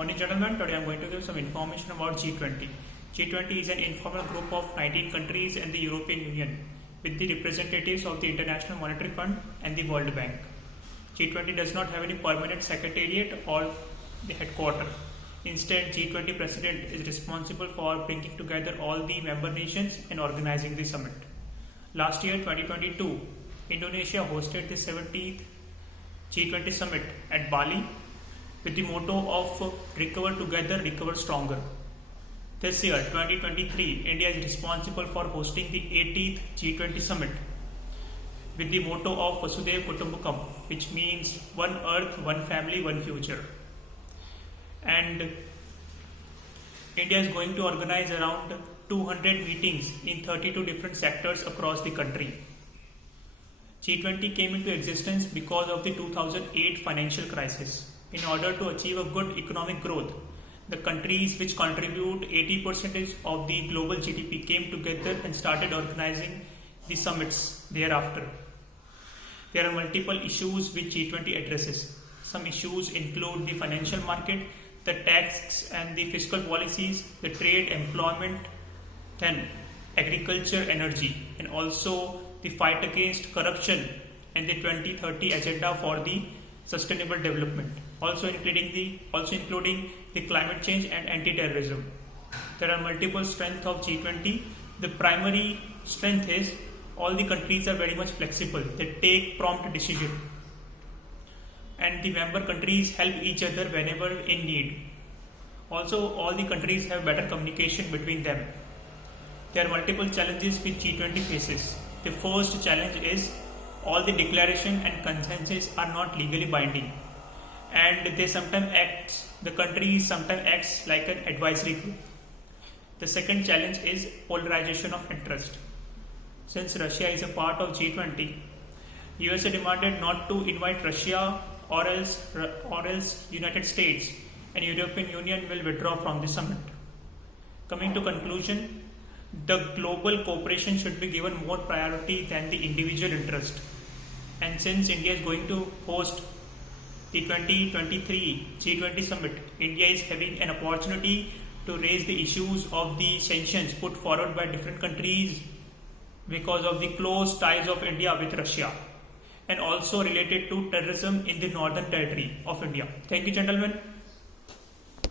Morning gentlemen, today I am going to give some information about G20. G20 is an informal group of 19 countries and the European Union with the representatives of the International Monetary Fund and the World Bank. G20 does not have any permanent secretariat or the headquarters. Instead, G20 President is responsible for bringing together all the member nations and organizing the summit. Last year, 2022, Indonesia hosted the 17th G20 summit at Bali with the motto of Recover Together, Recover Stronger. This year, 2023, India is responsible for hosting the 18th G20 summit with the motto of Vasudhaiva Kutumbakam, which means one earth, one family, one future. And India is going to organize around 200 meetings in 32 different sectors across the country. G20 came into existence because of the 2008 financial crisis. In order to achieve a good economic growth, the countries which contribute 80% of the global GDP came together and started organizing the summits thereafter. There are multiple issues which G20 addresses. Some issues include the financial market, the tax and the fiscal policies, the trade, employment, then agriculture, energy, and also the fight against corruption and the 2030 agenda for the sustainable development, also including the climate change and anti-terrorism. There are multiple strengths of G20. The primary strength is all the countries are very much flexible. They take prompt decision, and the member countries help each other whenever in need. Also, all the countries have better communication between them. There are multiple challenges which G20 faces. The first challenge is all the declaration and consensus are not legally binding, and the countries sometimes acts like an advisory group. The second challenge is polarization of interest. Since Russia is a part of G20, USA demanded not to invite Russia or else United States and European Union will withdraw from the summit. Coming to conclusion, the global cooperation should be given more priority than the individual interest. And since India is going to host the 2023 G20 summit, India is having an opportunity to raise the issues of the sanctions put forward by different countries because of the close ties of India with Russia, and also related to terrorism in the northern territory of India. Thank you, gentlemen.